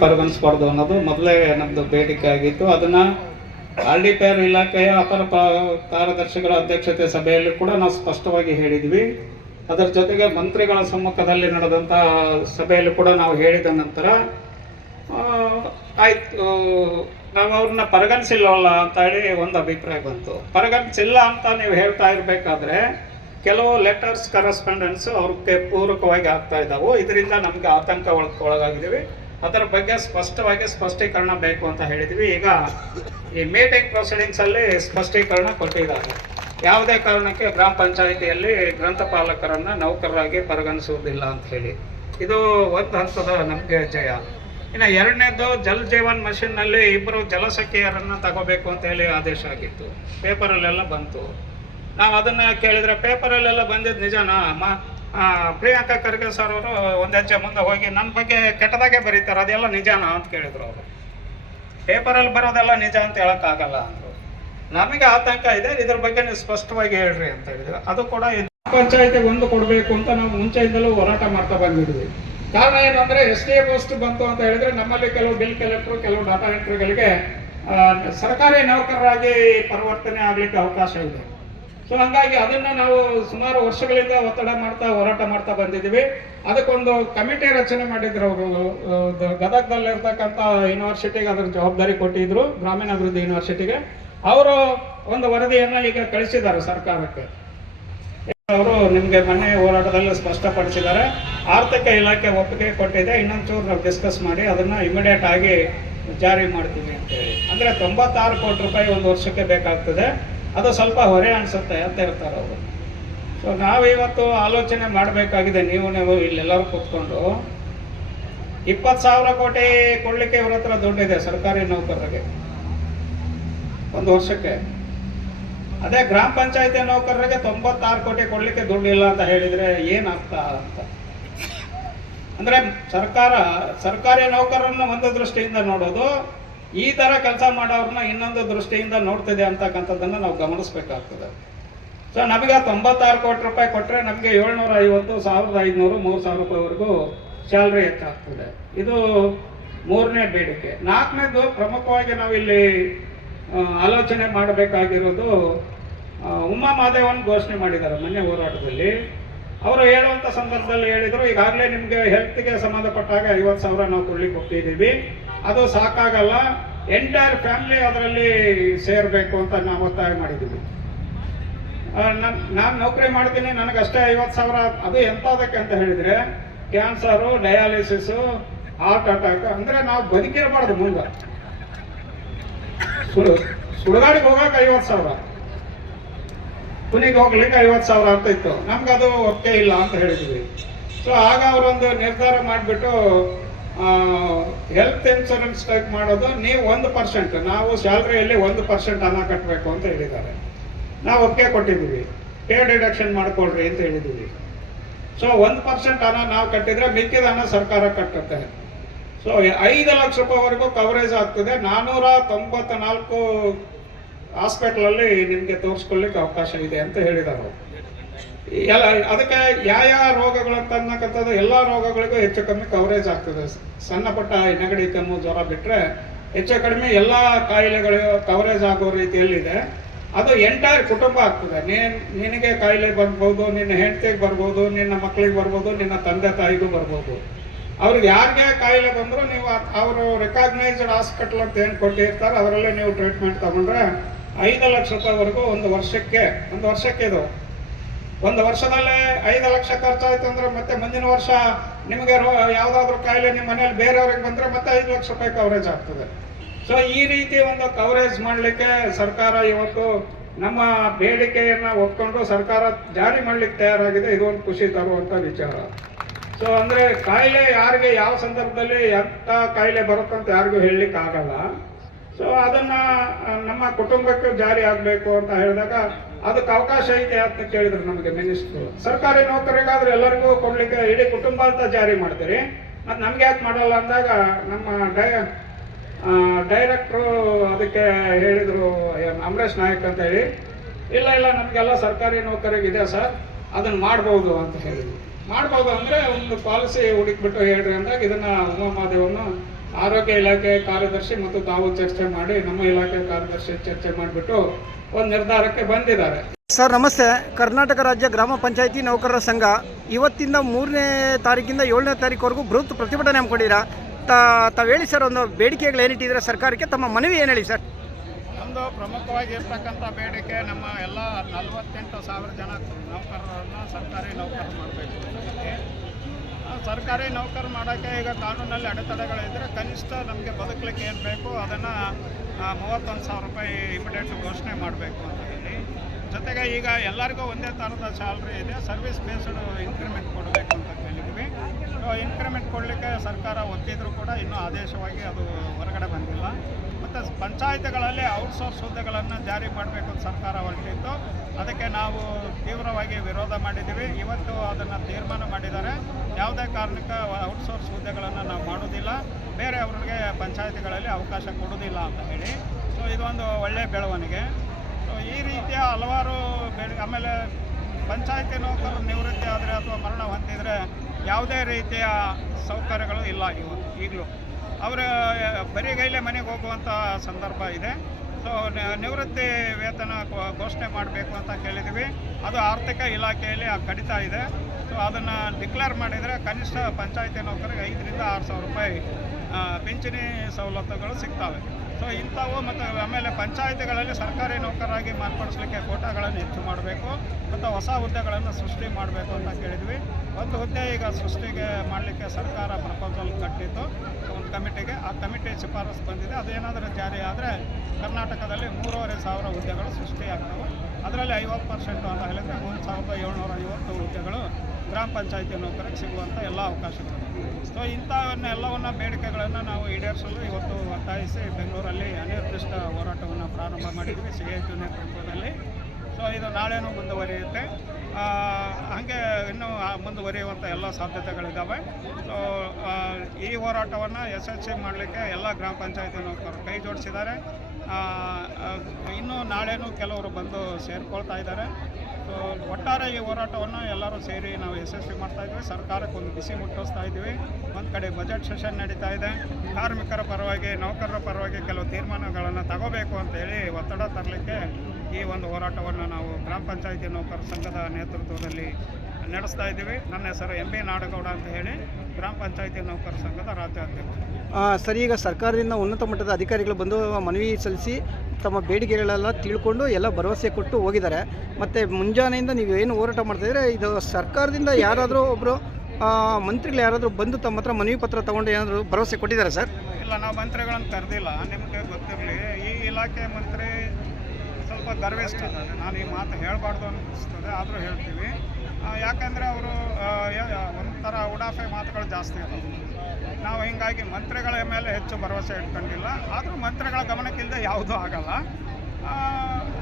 ಪರಿಗಣಿಸಬಾರ್ದು ಅನ್ನೋದು ಮೊದಲೇ ನಮ್ಮದು ಬೇಡಿಕೆ ಆಗಿತ್ತು. ಅದನ್ನು ಆರ್ ಡಿ ಪಿ ಆರ್ ಇಲಾಖೆಯ ಅಪರ ಕಾರ್ಯದರ್ಶಿಗಳ ಅಧ್ಯಕ್ಷತೆ ಸಭೆಯಲ್ಲಿ ಕೂಡ ನಾವು ಸ್ಪಷ್ಟವಾಗಿ ಹೇಳಿದ್ವಿ. ಅದರ ಜೊತೆಗೆ ಮಂತ್ರಿಗಳ ಸಮ್ಮುಖದಲ್ಲಿ ನಡೆದಂಥ ಸಭೆಯಲ್ಲಿ ಕೂಡ ನಾವು ಹೇಳಿದ ನಂತರ ಆಯಿತು, ನಾವು ಅವ್ರನ್ನ ಪರಿಗಣಿಸಿಲ್ಲವಲ್ಲ ಅಂತ ಹೇಳಿ ಒಂದು ಅಭಿಪ್ರಾಯ ಬಂತು. ಪರಿಗಣಿಸಿಲ್ಲ ಅಂತ ನೀವು ಹೇಳ್ತಾ ಇರಬೇಕಾದ್ರೆ, ಕೆಲವು ಲೆಟರ್ಸ್, ಕರೆಸ್ಪಾಂಡೆನ್ಸು ಅವ್ರಿಗೆ ಪೂರಕವಾಗಿ ಆಗ್ತಾ ಇದ್ದಾವೆ. ಇದರಿಂದ ನಮಗೆ ಆತಂಕ ಒಳಗ್- ಒಳಗಾಗಿದ್ದೀವಿ. ಅದರ ಬಗ್ಗೆ ಸ್ಪಷ್ಟವಾಗಿ ಸ್ಪಷ್ಟೀಕರಣ ಬೇಕು ಅಂತ ಹೇಳಿದ್ವಿ. ಈಗ ಈ ಮೀಟಿಂಗ್ ಪ್ರೊಸೀಡಿಂಗ್ಸ್ ಅಲ್ಲಿ ಸ್ಪಷ್ಟೀಕರಣ ಕೊಟ್ಟಿದ್ದಾರೆ. ಯಾವುದೇ ಕಾರಣಕ್ಕೆ ಗ್ರಾಮ ಪಂಚಾಯಿತಿಯಲ್ಲಿ ಗ್ರಂಥಪಾಲಕರನ್ನು ನೌಕರರಾಗಿ ಪರಿಗಣಿಸುವುದಿಲ್ಲ ಅಂತ ಹೇಳಿ. ಇದು ಒಂದು ಹಂತದ ನಮಗೆ ಜಯ. ಇನ್ನು ಎರಡನೇದು ಜಲ್ ಜೀವನ್ನಲ್ಲಿ ಇಬ್ಬರು ಜಲಸಖಿಯರನ್ನು ತಗೋಬೇಕು ಅಂತ ಹೇಳಿ ಆದೇಶ ಆಗಿತ್ತು. ಪೇಪರಲ್ಲೆಲ್ಲ ಬಂತು. ನಾವು ಅದನ್ನು ಕೇಳಿದರೆ ಪೇಪರಲ್ಲೆಲ್ಲ ಬಂದಿದ್ದು ನಿಜನಾ? ಮ ಪ್ರಿಯಾಂಕಾ ಖರ್ಗೆ ಸರ್ ಅವರು ಒಂದು ಹೆಜ್ಜೆ ಮುಂದೆ ಹೋಗಿ ನನ್ನ ಬಗ್ಗೆ ಕೆಟ್ಟದಾಗೆ ಬರೀತಾರೆ, ಅದೆಲ್ಲ ನಿಜನಾ? ಅಂತ ಕೇಳಿದ್ರು ಅವರು. ಪೇಪರಲ್ಲಿ ಬರೋದೆಲ್ಲ ನಿಜ ಅಂತ ಹೇಳೋಕ್ಕಾಗಲ್ಲ ಅಂದರು. ನಮಗೆ ಆತಂಕ ಇದೆ, ಇದ್ರ ಬಗ್ಗೆ ನೀವು ಸ್ಪಷ್ಟವಾಗಿ ಹೇಳ್ರಿ ಅಂತ ಹೇಳಿದ್ರು. ಅದು ಕೂಡ ಪಂಚಾಯತಿಗೆ ಒಂದು ಕೊಡಬೇಕು ಅಂತ ನಾವು ಮುಂಚೆಯಿಂದಲೂ ಹೋರಾಟ ಮಾಡ್ತಾ ಬಂದಿದ್ವಿ. ಕಾರಣ ಏನಂದರೆ, ಎಸ್ ಡಿ ಎ ಪೋಸ್ಟ್ ಬಂತು ಅಂತ ಹೇಳಿದ್ರೆ, ನಮ್ಮಲ್ಲಿ ಕೆಲವು ಬಿಲ್ ಕಲೆಕ್ಟರ್, ಕೆಲವು ಡಾಟಾ ಎಂಟ್ರಿಗಳಿಗೆ ಸರ್ಕಾರಿ ನೌಕರರಾಗಿ ಪರಿವರ್ತನೆ ಆಗಲಿಕ್ಕೆ ಅವಕಾಶ ಇದೆ. ಸೊ ಹಂಗಾಗಿ ಅದನ್ನ ನಾವು ಸುಮಾರು ವರ್ಷಗಳಿಂದ ಒತ್ತಡ ಮಾಡ್ತಾ, ಹೋರಾಟ ಮಾಡ್ತಾ ಬಂದಿದ್ದೀವಿ. ಅದಕ್ಕೊಂದು ಕಮಿಟಿ ರಚನೆ ಮಾಡಿದ್ರು ಅವರು. ಗದಗದಲ್ಲಿರ್ತಕ್ಕಂಥ ಯೂನಿವರ್ಸಿಟಿಗೆ ಅದ್ರ ಜವಾಬ್ದಾರಿ ಕೊಟ್ಟಿದ್ರು, ಗ್ರಾಮೀಣಾಭಿವೃದ್ಧಿ ಯೂನಿವರ್ಸಿಟಿಗೆ ಅವರು ಒಂದು ವರದಿಯನ್ನ ಈಗ ಕಳಿಸಿದ್ದಾರೆ ಸರ್ಕಾರಕ್ಕೆ. ಅವರು ನಿಮಗೆ ಮೊನ್ನೆ ಹೋರಾಟದಲ್ಲಿ ಸ್ಪಷ್ಟಪಡಿಸಿದ್ದಾರೆ. ಆರ್ಥಿಕ ಇಲಾಖೆ ಒಪ್ಪಿಗೆ ಕೊಟ್ಟಿದೆ. ಇನ್ನೊಂಚೂರು ನಾವು ಡಿಸ್ಕಸ್ ಮಾಡಿ ಅದನ್ನ ಇಮಿಡಿಯೇಟ್ ಆಗಿ ಜಾರಿ ಮಾಡ್ತೀವಿ ಅಂತೇಳಿ. ಅಂದ್ರೆ ತೊಂಬತ್ತಾರು ಕೋಟಿ ರೂಪಾಯಿ ಒಂದು ವರ್ಷಕ್ಕೆ ಬೇಕಾಗ್ತದೆ. ಅದು ಸ್ವಲ್ಪ ಹೊರೆ ಅನ್ಸುತ್ತೆ ಅಂತ ಹೇಳ್ತಾರೆ ಅವರು. ಸೊ ನಾವಿವತ್ತು ಆಲೋಚನೆ ಮಾಡಬೇಕಾಗಿದೆ, ನೀವು ನೀವು, ಇಲ್ಲೆಲ್ಲರೂ ಕೂತ್ಕೊಂಡು. ಇಪ್ಪತ್ತು ಸಾವಿರ ಕೋಟಿ ಕೊಡಲಿಕ್ಕೆ ಇವ್ರ ಹತ್ರ ದುಡ್ಡಿದೆ ಸರ್ಕಾರಿ ನೌಕರರಿಗೆ. ಒಂದು ವರ್ಷಕ್ಕೆ. ಅದೇ ಗ್ರಾಮ ಪಂಚಾಯತಿ ನೌಕರರಿಗೆ ತೊಂಬತ್ತಾರು ಕೋಟಿ ಕೊಡಲಿಕ್ಕೆ ದುಡ್ಡಿಲ್ಲ ಅಂತ ಹೇಳಿದ್ರೆ ಏನ್ ಅರ್ಥ ಅಂತ. ಅಂದ್ರೆ ಸರ್ಕಾರ, ಸರ್ಕಾರಿ ನೌಕರರನ್ನು ಒಂದು ದೃಷ್ಟಿಯಿಂದ ನೋಡೋದು ಈ ತರ ಕೆಲಸ ಮಾಡೋರನ್ನ ಇನ್ನೊಂದು ದೃಷ್ಟಿಯಿಂದ ನೋಡ್ತಿದೆ ಅಂತಕ್ಕಂಥದ್ದನ್ನ ನಾವು ಗಮನಿಸ್ಬೇಕಾಗ್ತದೆ. ಸೊ ನಮಗೆ ತೊಂಬತ್ತಾರು ಕೋಟಿ ರೂಪಾಯಿ ಕೊಟ್ಟರೆ ನಮಗೆ ಏಳ್ನೂರ ಐವತ್ತು ಸಾವಿರದ ಐದುನೂರು, ಮೂರು ಸಾವಿರ ರೂಪಾಯಿವರೆಗೂ ಸ್ಯಾಲ್ರಿ ಹೆಚ್ಚಾಗ್ತದೆ. ಇದು ಮೂರನೇ ಬೇಡಿಕೆ. ನಾಲ್ಕನೇದು ಪ್ರಮುಖವಾಗಿ ನಾವಿಲ್ಲಿ ಆಲೋಚನೆ ಮಾಡಬೇಕಾಗಿರೋದು ಉಮಾ ಮಾದೇವನ್ ಘೋಷಣೆ ಮಾಡಿದ್ದಾರೆ ಮೊನ್ನೆ ಹೋರಾಟದಲ್ಲಿ. ಅವರು ಹೇಳುವಂಥ ಸಂದರ್ಭದಲ್ಲಿ ಹೇಳಿದರು, ಈಗಾಗಲೇ ನಿಮಗೆ ಹೆಲ್ತ್ಗೆ ಸಂಬಂಧಪಟ್ಟಾಗ ಐವತ್ತು ಸಾವಿರ ನಾವು ಕೊಡ್ಲಿಕ್ಕೆ ಹೋಗ್ತಿದ್ದೀವಿ. ಅದು ಸಾಕಾಗಲ್ಲ. ಎಂಟೈರ್ ಫ್ಯಾಮಿಲಿ ಅದರಲ್ಲಿ ಸೇರಬೇಕು ಅಂತ ನಾವು ಒತ್ತಾಯ ಮಾಡಿದ್ದೀವಿ. ನಾನು ನೌಕರಿ ಮಾಡ್ತೀನಿ, ನನಗಷ್ಟೇ ಐವತ್ತು ಸಾವಿರ, ಅದು ಎಂಥದಕ್ಕೆ ಅಂತ ಹೇಳಿದ್ರೆ, ಕ್ಯಾನ್ಸರು, ಡಯಾಲಿಸಿಸು, ಹಾರ್ಟ್ ಅಟ್ಯಾಕ್, ಅಂದ್ರೆ ನಾವು ಬದುಕಿರಬಾರ್ದು ಮುಂದೆ. ಸುಳು ಸುಡುಗಾಡಿಗೆ ಹೋಗಕ್ಕೆ ಐವತ್ತು ಸಾವಿರ. ಪುನಿಗೆ ಹೋಗ್ಲಿಕ್ಕೆ ಐವತ್ತು ಸಾವಿರ ಅಂತ ಇತ್ತು. ನಮ್ಗೆ ಅದು ಒಪ್ಪಿಗೆ ಇಲ್ಲ ಅಂತ ಹೇಳಿದ್ವಿ ಸೊ ಆಗ ಅವರೊಂದು ನಿರ್ಧಾರ ಮಾಡಿಬಿಟ್ಟು ಹೆಲ್ತ್ ಇನ್ಶೂರೆನ್ಸ್ ಟೈಪ್ ಮಾಡೋದು ನೀವು ಒಂದು ಪರ್ಸೆಂಟ್ ನಾವು ಸ್ಯಾಲ್ರಿಯಲ್ಲಿ ಒಂದು ಪರ್ಸೆಂಟ್ ಹಣ ಕಟ್ಟಬೇಕು ಅಂತ ಹೇಳಿದ್ದಾರೆ. ನಾವು ಒಪ್ಪಿಗೆ ಕೊಟ್ಟಿದ್ದೀವಿ. ಪೇ ಡಿಡಕ್ಷನ್ ಮಾಡಿಕೊಳ್ರಿ ಅಂತ ಹೇಳಿದ್ದೀವಿ. ಸೊ ಒಂದು ಪರ್ಸೆಂಟ್ ಹಣ ನಾವು ಕಟ್ಟಿದರೆ ಮಿಕ್ಕಿದ ಹಣ ಸರ್ಕಾರ ಕಟ್ಟುತ್ತೆ. ಸೊ ಐದು ಲಕ್ಷ ರೂಪಾಯಿವರೆಗೂ ಕವರೇಜ್ ಆಗ್ತದೆ. ನಾನ್ನೂರ ತೊಂಬತ್ತ ನಾಲ್ಕು ಹಾಸ್ಪಿಟ್ಲಲ್ಲಿ ನಿಮಗೆ ತೋರಿಸ್ಕೊಳ್ಳಿಕ್ಕೆ ಅವಕಾಶ ಇದೆ ಅಂತ ಹೇಳಿದರು ಎಲ್ಲ, ಅದಕ್ಕೆ ಯಾವ ಯಾವ ರೋಗಗಳು ಅಂತ ಅನ್ನಕ್ಕಂಥದ್ದು ಎಲ್ಲ ರೋಗಗಳಿಗೂ ಹೆಚ್ಚು ಕಮ್ಮಿ ಕವರೇಜ್ ಆಗ್ತದೆ. ಸಣ್ಣ ಪುಟ್ಟ ನೆಗಡಿ, ಕೆಮ್ಮು, ಜ್ವರ ಬಿಟ್ಟರೆ ಹೆಚ್ಚು ಕಡಿಮೆ ಎಲ್ಲ ಕಾಯಿಲೆಗಳು ಕವರೇಜ್ ಆಗೋ ರೀತಿಯಲ್ಲಿದೆ. ಅದು ಎಂಟೈರ್ ಕುಟುಂಬ ಆಗ್ತದೆ. ನೀನು, ನಿನಗೆ ಕಾಯಿಲೆ ಬರ್ಬೋದು, ನಿನ್ನ ಹೆಂಡತಿಗೆ ಬರ್ಬೋದು, ನಿನ್ನ ಮಕ್ಕಳಿಗೆ ಬರ್ಬೋದು, ನಿನ್ನ ತಂದೆ ತಾಯಿಗೂ ಬರ್ಬೋದು. ಅವ್ರಿಗೆ ಯಾರಿಗೆ ಕಾಯಿಲೆ ಬಂದರೂ ನೀವು ಅವರು ರೆಕಾಗ್ನೈಸ್ಡ್ ಹಾಸ್ಪಿಟಲ್ ಅಂತ ಏನು ಕೊಟ್ಟಿರ್ತಾರೆ ಅದರಲ್ಲೇ ನೀವು ಟ್ರೀಟ್ಮೆಂಟ್ ತಗೊಂಡ್ರೆ ಐದು ಲಕ್ಷದವರೆಗೂ ಒಂದು ವರ್ಷಕ್ಕೆ ಒಂದು ವರ್ಷಕ್ಕೆ ಇದು ಒಂದು ವರ್ಷದಲ್ಲೇ ಐದು ಲಕ್ಷ ಖರ್ಚಾಯ್ತು ಅಂದ್ರೆ ಮತ್ತೆ ಮುಂದಿನ ವರ್ಷ ನಿಮಗೆ ಯಾವುದಾದ್ರೂ ಕಾಯಿಲೆ ನಿಮ್ಮ ಮನೇಲಿ ಬೇರೆಯವ್ರಿಗೆ ಬಂದರೆ ಮತ್ತೆ ಐದು ಲಕ್ಷ ರೂಪಾಯಿ ಕವರೇಜ್ ಆಗ್ತದೆ. ಸೊ ಈ ರೀತಿ ಒಂದು ಕವರೇಜ್ ಮಾಡಲಿಕ್ಕೆ ಸರ್ಕಾರ ಇವತ್ತು ನಮ್ಮ ಬೇಡಿಕೆಯನ್ನ ಒಪ್ಕೊಂಡು ಸರ್ಕಾರ ಜಾರಿ ಮಾಡ್ಲಿಕ್ಕೆ ತಯಾರಾಗಿದೆ. ಇದು ಒಂದು ಖುಷಿ ತರುವಂತ ವಿಚಾರ. ಸೊ ಅಂದ್ರೆ ಕಾಯಿಲೆ ಯಾರಿಗೆ ಯಾವ ಸಂದರ್ಭದಲ್ಲಿ ಎಂಥ ಕಾಯಿಲೆ ಬರುತ್ತಂತ ಯಾರಿಗೂ ಹೇಳಲಿಕ್ಕೆ ಆಗಲ್ಲ ಸೊ ಅದನ್ನ ನಮ್ಮ ಕುಟುಂಬಕ್ಕೆ ಜಾರಿ ಆಗಬೇಕು ಅಂತ ಹೇಳಿದಾಗ ಅದಕ್ಕೆ ಅವಕಾಶ ಐತೆ ಅಂತ ಕೇಳಿದ್ರು ನಮಗೆ ಮಿನಿಸ್ಟ್ರು ಸರ್ಕಾರಿ ನೌಕರಿಗಾದ್ರೆ ಎಲ್ಲರಿಗೂ ಕೊಡ್ಲಿಕ್ಕೆ ಇಡೀ ಕುಟುಂಬ ಅಂತ ಜಾರಿ ಮಾಡ್ತೀರಿ. ಮತ್ತು ನಮ್ಗೆ ಯಾಕೆ ಮಾಡಲ್ಲ ಅಂದಾಗ ನಮ್ಮ ಡೈ ಡೈರೆಕ್ಟ್ರು ಅದಕ್ಕೆ ಹೇಳಿದರು ಅಮರೇಶ್ ನಾಯಕ್ ಅಂತ ಹೇಳಿ. ಇಲ್ಲ ಇಲ್ಲ, ನಮಗೆಲ್ಲ ಸರ್ಕಾರಿ ನೌಕರಿಗೆ ಇದೆ ಸರ್, ಅದನ್ನು ಮಾಡ್ಬೋದು ಅಂತ ಹೇಳಿದ್ರು. ಮಾಡ್ಬೋದು ಅಂದ್ರೆ ಒಂದು ಪಾಲಿಸಿ ಹುಡುಕ್ಬಿಟ್ಟು ಹೇಳ್ರಿ ಅಂದಾಗ ಇದನ್ನ ಉಮಾಮಾದೇವನ್ನ ಆರೋಗ್ಯ ಇಲಾಖೆ ಕಾರ್ಯದರ್ಶಿ ಮತ್ತು ತಾವು ಚರ್ಚೆ ಮಾಡಿ ನಮ್ಮ ಇಲಾಖೆ ಕಾರ್ಯದರ್ಶಿ ಚರ್ಚೆ ಮಾಡಿಬಿಟ್ಟು ಒಂದು ನಿರ್ಧಾರಕ್ಕೆ ಬಂದಿದ್ದಾರೆ. ಸರ್ ನಮಸ್ತೆ. ಕರ್ನಾಟಕ ರಾಜ್ಯ ಗ್ರಾಮ ಪಂಚಾಯಿತಿ ನೌಕರರ ಸಂಘ ಇವತ್ತಿಂದ ಮೂರನೇ ತಾರೀಕಿಂದ ಏಳನೇ ತಾರೀಕುವರೆಗೂ ಬೃಹತ್ ಪ್ರತಿಭಟನೆ ಹಮ್ಮಿಕೊಂಡಿರಾ? ತಾ ತಾವು ಹೇಳಿ ಸರ್ ಒಂದು ಬೇಡಿಕೆಗಳು ಏನಿಟ್ಟಿದ್ರೆ ಸರ್ಕಾರಕ್ಕೆ? ತಮ್ಮ ಮನವಿ ಏನು ಹೇಳಿ ಸರ್? ನಮ್ಮದು ಪ್ರಮುಖವಾಗಿ ಇರ್ತಕ್ಕಂಥ ಬೇಡಿಕೆ ನಮ್ಮ ಎಲ್ಲ ನಲವತ್ತೆಂಟು ಸಾವಿರ ಜನ ನೌಕರರನ್ನು ಸರ್ಕಾರಿ ನೌಕರರು ಮಾಡಬೇಕು. ಸರ್ಕಾರಿ ನೌಕರು ಮಾಡೋಕ್ಕೆ ಈಗ ಕಾನೂನಲ್ಲಿ ಅಡೆತಡೆಗಳಿದ್ದರೆ ಕನಿಷ್ಠ ನಮಗೆ ಬದುಕಲಿಕ್ಕೆ ಏನು ಬೇಕು, ಅದನ್ನು ಮೂವತ್ತೊಂದು ಸಾವಿರ ರೂಪಾಯಿ ಇಮಿಡಿಯೇಟ್ ಘೋಷಣೆ ಮಾಡಬೇಕು ಅಂತ ಹೇಳಿ. ಜೊತೆಗೆ ಈಗ ಎಲ್ಲರಿಗೂ ಒಂದೇ ಥರದ ಸ್ಯಾಲ್ರಿ ಇದೆ ಸರ್ವಿಸ್ ಬೇಸ್ಡ್ ಇನ್ಕ್ರಿಮೆಂಟ್ ಕೊಡಬೇಕು ಅಂತ ಕೇಳಿದ್ವಿ ಇನ್ಕ್ರಿಮೆಂಟ್ ಕೊಡಲಿಕ್ಕೆ ಸರ್ಕಾರ ಒಪ್ಪಿದರೂ ಕೂಡ ಇನ್ನೂ ಆದೇಶವಾಗಿ ಅದು ಹೊರಗಡೆ ಬಂದಿಲ್ಲ. ಮತ್ತು ಪಂಚಾಯತ್ಗಳಲ್ಲಿ ಔಟ್ಸೋರ್ಸ್ ಹುದ್ದೆಗಳನ್ನು ಜಾರಿ ಮಾಡಬೇಕು ಅಂತ ಸರ್ಕಾರ ಹೊರಟಿತ್ತು. ಅದಕ್ಕೆ ನಾವು ತೀವ್ರವಾಗಿ ವಿರೋಧ ಮಾಡಿದ್ದೀವಿ. ಇವತ್ತು ಅದನ್ನು ತೀರ್ಮಾನ ಮಾಡಿದ್ದಾರೆ. ಯಾವುದೇ ಕಾರಣಕ್ಕೆ ಔಟ್ಸೋರ್ಸ್ ಹುದ್ದೆಗಳನ್ನು ನಾವು ಮಾಡೋದಿಲ್ಲ ಬೇರೆಯವ್ರಿಗೆ ಪಂಚಾಯತಿಗಳಲ್ಲಿ ಅವಕಾಶ ಕೊಡೋದಿಲ್ಲ ಅಂತ ಹೇಳಿ. ಸೊ ಇದೊಂದು ಒಳ್ಳೆಯ ಬೆಳವಣಿಗೆ. ಸೊ ಈ ರೀತಿಯ ಹಲವಾರು ಆಮೇಲೆ ಪಂಚಾಯತಿ ನೌಕರರು ನಿವೃತ್ತಿ ಆದರೆ ಅಥವಾ ಮರಣ ಹೊಂದಿದರೆ ಯಾವುದೇ ರೀತಿಯ ಸೌಕರ್ಯಗಳು ಇಲ್ಲ ಇವತ್ತು ಈಗಲೂ. ಅವರ ಬರಿಗೈಲೇ ಮನೆಗೆ ಹೋಗುವಂಥ ಸಂದರ್ಭ ಇದೆ. ಸೊ ನಿವೃತ್ತಿ ವೇತನ ಘೋಷಣೆ ಮಾಡಬೇಕು ಅಂತ ಕೇಳಿದ್ದೀವಿ. ಅದು ಆರ್ಥಿಕ ಇಲಾಖೆಯಲ್ಲಿ ಕಡಿತ ಇದೆ. ಸೊ ಅದನ್ನು ಡಿಕ್ಲೇರ್ ಮಾಡಿದರೆ ಕನಿಷ್ಠ ಪಂಚಾಯತಿ ನೌಕರಿಗೆ ಐದರಿಂದ ಆರು ಸಾವಿರ ರೂಪಾಯಿ ಪಿಂಚಣಿ ಸವಲತ್ತುಗಳು ಸಿಗ್ತವೆ. ಸೊ ಇಂಥವು ಮತ್ತು ಆಮೇಲೆ ಪಂಚಾಯಿತಿಗಳಲ್ಲಿ ಸರ್ಕಾರಿ ನೌಕರರಾಗಿ ಮಾರ್ಪಡಿಸ್ಲಿಕ್ಕೆ ಕೋಟಾಗಳನ್ನು ಹೆಚ್ಚು ಮಾಡಬೇಕು ಮತ್ತು ಹೊಸ ಹುದ್ದೆಗಳನ್ನು ಸೃಷ್ಟಿ ಮಾಡಬೇಕು ಅಂತ ಕೇಳಿದ್ವಿ. ಒಂದು ಹುದ್ದೆ ಈಗ ಸೃಷ್ಟಿಗೆ ಮಾಡಲಿಕ್ಕೆ ಸರ್ಕಾರ ಪ್ರಪೋಸಲ್ ಕಟ್ಟಿತ್ತು, ಒಂದು ಕಮಿಟಿಗೆ. ಆ ಕಮಿಟಿ ಶಿಫಾರಸು ಬಂದಿದೆ. ಅದೇನಾದರೂ ಜಾರಿ ಆದರೆ ಕರ್ನಾಟಕದಲ್ಲಿ ಮೂರುವರೆ ಸಾವಿರ ಹುದ್ದೆಗಳು ಸೃಷ್ಟಿಯಾಗ್ತವೆ. ಅದರಲ್ಲಿ ಐವತ್ತು ಪರ್ಸೆಂಟು ಅಂತ ಹೇಳಿದರೆ ಒಂದು ಸಾವಿರದ ಏಳ್ನೂರ ಐವತ್ತು ಹುದ್ದೆಗಳು ಗ್ರಾಮ ಪಂಚಾಯತಿ ನೌಕರಿಗೆ ಸಿಗುವಂಥ ಎಲ್ಲ ಅವಕಾಶಗಳು. ಸೊ ಇಂಥವನ್ನೆಲ್ಲವನ್ನ ಬೇಡಿಕೆಗಳನ್ನು ನಾವು ಈಡೇರಿಸಲು ಇವತ್ತು ಒತ್ತಾಯಿಸಿ ಬೆಂಗಳೂರಲ್ಲಿ ಅನಿರ್ದಿಷ್ಟ ಹೋರಾಟವನ್ನು ಪ್ರಾರಂಭ ಮಾಡಿದ್ವಿ. ಸಿ ಎಚ್ ನೇತೃತ್ವದಲ್ಲಿ ಸೊ ಇದು ನಾಳೆನೂ ಮುಂದುವರಿಯುತ್ತೆ. ಹಾಗೆ ಇನ್ನೂ ಮುಂದುವರಿಯುವಂಥ ಎಲ್ಲ ಸಾಧ್ಯತೆಗಳಿದ್ದಾವೆ ಸೊ ಈ ಹೋರಾಟವನ್ನು ಯಶಸ್ವಿ ಮಾಡಲಿಕ್ಕೆ ಎಲ್ಲ ಗ್ರಾಮ ಪಂಚಾಯತಿ ನೌಕರರು ಕೈ ಜೋಡಿಸಿದ್ದಾರೆ. ಇನ್ನೂ ನಾಳೆನೂ ಕೆಲವರು ಬಂದು ಸೇರ್ಕೊಳ್ತಾ ಇದ್ದಾರೆ. ಸೊ ಒಟ್ಟಾರೆ ಈ ಹೋರಾಟವನ್ನು ಎಲ್ಲರೂ ಸೇರಿ ನಾವು ಯಶಸ್ವಿ ಮಾಡ್ತಾ ಇದ್ದೀವಿ ಸರ್ಕಾರಕ್ಕೆ ಒಂದು ಬಿಸಿ ಮುಟ್ಟಿಸ್ತಾ ಇದ್ದೀವಿ ಒಂದು ಕಡೆ ಬಜೆಟ್ ಸೆಷನ್ ನಡೀತಾ ಇದೆ. ಕಾರ್ಮಿಕರ ಪರವಾಗಿ, ನೌಕರರ ಪರವಾಗಿ ಕೆಲವು ತೀರ್ಮಾನಗಳನ್ನು ತಗೋಬೇಕು ಅಂತೇಳಿ ಒತ್ತಡ ತರಲಿಕ್ಕೆ ಈ ಒಂದು ಹೋರಾಟವನ್ನು ನಾವು ಗ್ರಾಮ ಪಂಚಾಯತಿ ನೌಕರ ಸಂಘದ ನೇತೃತ್ವದಲ್ಲಿ ನಡೆಸ್ತಾ ಇದ್ದೀವಿ. ನನ್ನ ಹೆಸರು ಎಂ ಬಿ ನಾಡಗೌಡ ಅಂತ ಹೇಳಿ ಗ್ರಾಮ ಪಂಚಾಯತಿ ನೌಕರ ಸಂಘದ ರಾಜ್ಯಾಧ್ಯಕ್ಷ. ಸರ್ ಈಗ ಸರ್ಕಾರದಿಂದ ಉನ್ನತ ಮಟ್ಟದ ಅಧಿಕಾರಿಗಳು ಬಂದು ಮನವಿ ಸಲ್ಲಿಸಿ ತಮ್ಮ ಬೇಡಿಕೆಗಳೆಲ್ಲ ತಿಳ್ಕೊಂಡು ಎಲ್ಲ ಭರವಸೆ ಕೊಟ್ಟು ಹೋಗಿದ್ದಾರೆ. ಮತ್ತು ಮುಂಜಾನೆಯಿಂದ ನೀವು ಏನು ಹೋರಾಟ ಮಾಡ್ತಾಯಿದ್ರೆ ಇದು ಸರ್ಕಾರದಿಂದ ಯಾರಾದರೂ ಒಬ್ಬರು ಮಂತ್ರಿಗಳು ಯಾರಾದರೂ ಬಂದು ತಮ್ಮ ಹತ್ರ ಮನವಿ ಪತ್ರ ತೊಗೊಂಡು ಏನಾದರೂ ಭರವಸೆ ಕೊಟ್ಟಿದ್ದಾರೆ ಸರ್? ಇಲ್ಲ ನಾವು ಮಂತ್ರಿಗಳನ್ನು ಕರೆದಿಲ್ಲ. ನಿಮಗೆ ಗೊತ್ತಿರಲಿ ಈ ಇಲಾಖೆ ಮಂತ್ರಿ ಸ್ವಲ್ಪ ಇದ್ದಾರೆ ನಾನು ಈ ಮಾತು ಹೇಳಬಾರ್ದು ಅನ್ನಿಸ್ತದೆ, ಆದರೂ ಹೇಳ್ತೀವಿ ಯಾಕಂದರೆ ಅವರು ಒಂಥರ ಉಡಾಫೆ ಮಾತುಗಳು ಜಾಸ್ತಿ ಇದಾವೆ ನಾವು ಹೀಗಾಗಿ ಮಂತ್ರಿಗಳ ಮೇಲೆ ಹೆಚ್ಚು ಭರವಸೆ ಇಟ್ಕೊಂಡಿಲ್ಲ, ಆದರೂ ಮಂತ್ರಿಗಳ ಗಮನಕ್ಕಿಲ್ಲದೆ ಯಾವುದೂ ಆಗಲ್ಲ.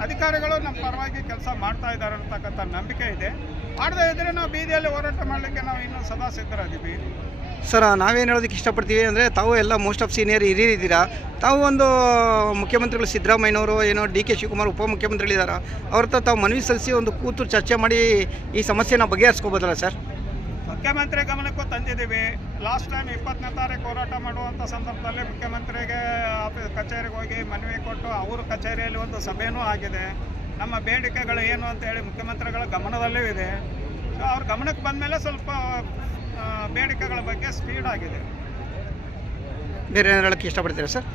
ಅಧಿಕಾರಿಗಳು ನಮ್ಮ ಪರವಾಗಿ ಕೆಲಸ ಮಾಡ್ತಾ ಇದ್ದಾರೆ ಅಂತಕ್ಕಂಥ ನಂಬಿಕೆ ಇದೆ. ಮಾಡದೇ ಇದ್ದರೆ ನಾವು ಬೀದಿಯಲ್ಲಿ ಹೋರಾಟ ಮಾಡಲಿಕ್ಕೆ ನಾವು ಇನ್ನೂ ಸದಾ ಸಿದ್ಧರಾಗಿದ್ದೀವಿ. ಸರ್ ನಾವೇನು ಹೇಳೋದಕ್ಕೆ ಇಷ್ಟಪಡ್ತೀವಿ ಅಂದರೆ ತಾವು ಎಲ್ಲ ಮೋಸ್ಟ್ ಆಫ್ ಸೀನಿಯರ್ ಹಿರಿಯರಿದ್ದೀರಾ? ತಾವು ಒಂದು ಮುಖ್ಯಮಂತ್ರಿಗಳು ಸಿದ್ದರಾಮಯ್ಯನವರು ಏನೋ ಡಿ ಕೆ ಶಿವಕುಮಾರ್ ಉಪಮುಖ್ಯಮಂತ್ರಿಗಳಿದ್ದಾರೆ? ಅವ್ರ ಹತ್ರ ತಾವು ಮನವಿ ಸಲ್ಲಿಸಿ ಒಂದು ಕೂತು ಚರ್ಚೆ ಮಾಡಿ ಈ ಸಮಸ್ಯೆನ ಬಗೆಹರಿಸ್ಕೋಬೋದಲ್ಲ ಸರ್? ಮುಖ್ಯಮಂತ್ರಿ ಗಮನಕ್ಕೂ ತಂದಿದ್ದೀವಿ. ಲಾಸ್ಟ್ ಟೈಮ್ ಇಪ್ಪತ್ತನೇ ತಾರೀಕು ಹೋರಾಟ ಮಾಡುವಂಥ ಸಂದರ್ಭದಲ್ಲಿ ಮುಖ್ಯಮಂತ್ರಿಗೆ ಆಫೀಸ್ ಕಚೇರಿಗೆ ಹೋಗಿ ಮನವಿ ಕೊಟ್ಟು ಅವರು ಕಚೇರಿಯಲ್ಲಿ ಒಂದು ಸಭೆಯೂ ಆಗಿದೆ. ನಮ್ಮ ಬೇಡಿಕೆಗಳು ಏನು ಅಂತ ಹೇಳಿ ಮುಖ್ಯಮಂತ್ರಿಗಳ ಗಮನದಲ್ಲೂ ಇದೆ. ಸೊ ಅವ್ರ ಗಮನಕ್ಕೆ ಬಂದಮೇಲೆ ಸ್ವಲ್ಪ ಬೇಡಿಕೆಗಳ ಬಗ್ಗೆ ಸ್ಪೀಡ್ ಆಗಿದೆ. ಬೇರೆ ಏನಾರು ಹೇಳೋಕ್ಕೆ ಇಷ್ಟಪಡ್ತೀರಾ ಸರ್?